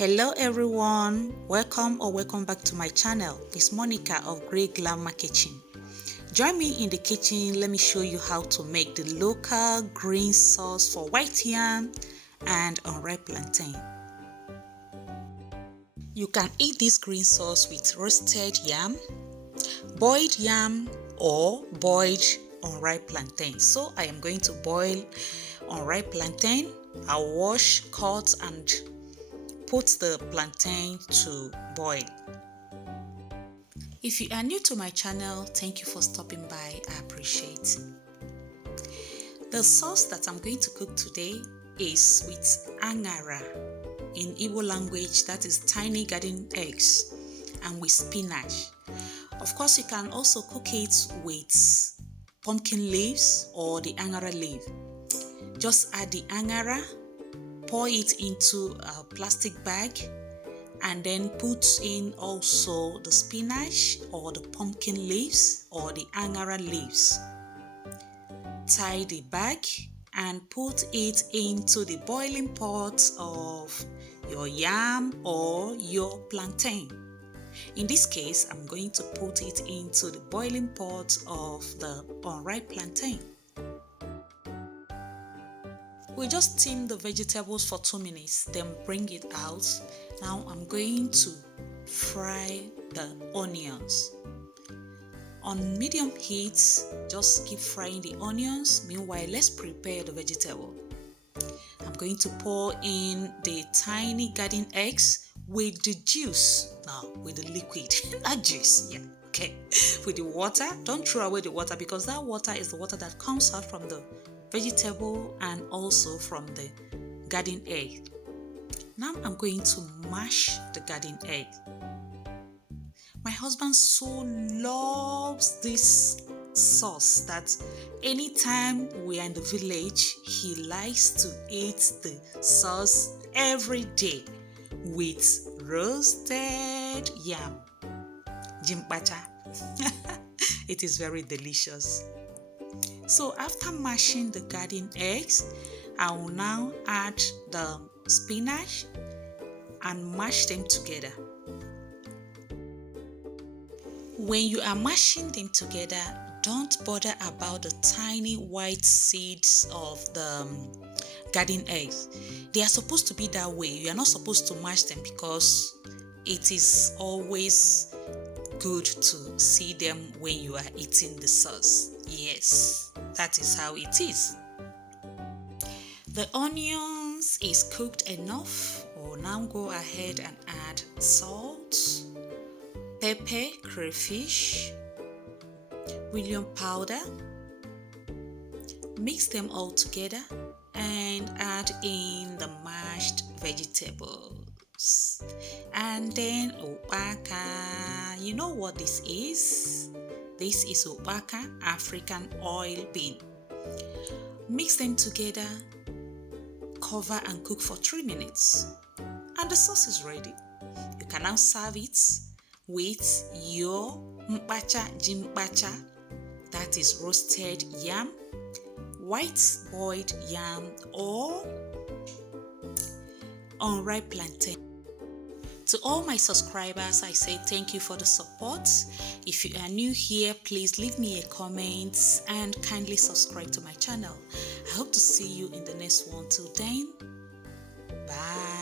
Hello everyone, welcome back to my channel. It's Monica of Greyglamma Kitchen. Join me in the kitchen. Let me show you how to make the local green sauce for white yam and unripe plantain. You can eat this green sauce with roasted yam, boiled yam, or boiled unripe plantain. So I am going to boil unripe plantain. I'll wash, cut and put the plantain to boil. If you are new to my channel, thank you for stopping by. I appreciate it. The sauce that I'm going to cook today is with angara. In Igbo language, that is tiny garden eggs, and with spinach. Of course, you can also cook it with pumpkin leaves or the angara leaf. Just add the angara, pour it into a plastic bag, and then put in also the spinach or the pumpkin leaves or the angara leaves. Tie the bag and put it into the boiling pot of your yam or your plantain. In this case, I'm going to put it into the boiling pot of the unripe plantain. We just steam the vegetables for 2 minutes, then bring it out. Now I'm going to fry the onions. On medium heat, just keep frying the onions. Meanwhile, let's prepare the vegetable. I'm going to pour in the tiny garden eggs with the juice. Now, with the liquid, not juice, yeah, okay. With the water, don't throw away the water because that water is the water that comes out from the vegetable and also from the garden egg. Now I'm going to mash the garden egg. My husband so loves this sauce that anytime we are in the village, he likes to eat the sauce every day with roasted yam, jimpacha. It is very delicious. So after mashing the garden eggs, I will now add the spinach and mash them together. When you are mashing them together, don't bother about the tiny white seeds of the garden eggs. They are supposed to be that way. You are not supposed to mash them because it is always good to see them when you are eating the sauce. Yes, that is how it is. The onions is cooked enough. We'll now go ahead and add salt, pepper, crayfish, bouillon powder. Mix them all together and add in the mashed vegetables. And then opaka. You know what this is? This is opaka, African oil bean. Mix them together, cover and cook for 3 minutes. And the sauce is ready. You can now serve it with your jimpacha, that is roasted yam, white boiled yam, or unripe plantain. To all my subscribers, I say thank you for the support. If you are new here, please leave me a comment and kindly subscribe to my channel. I hope to see you in the next one. Till then, bye.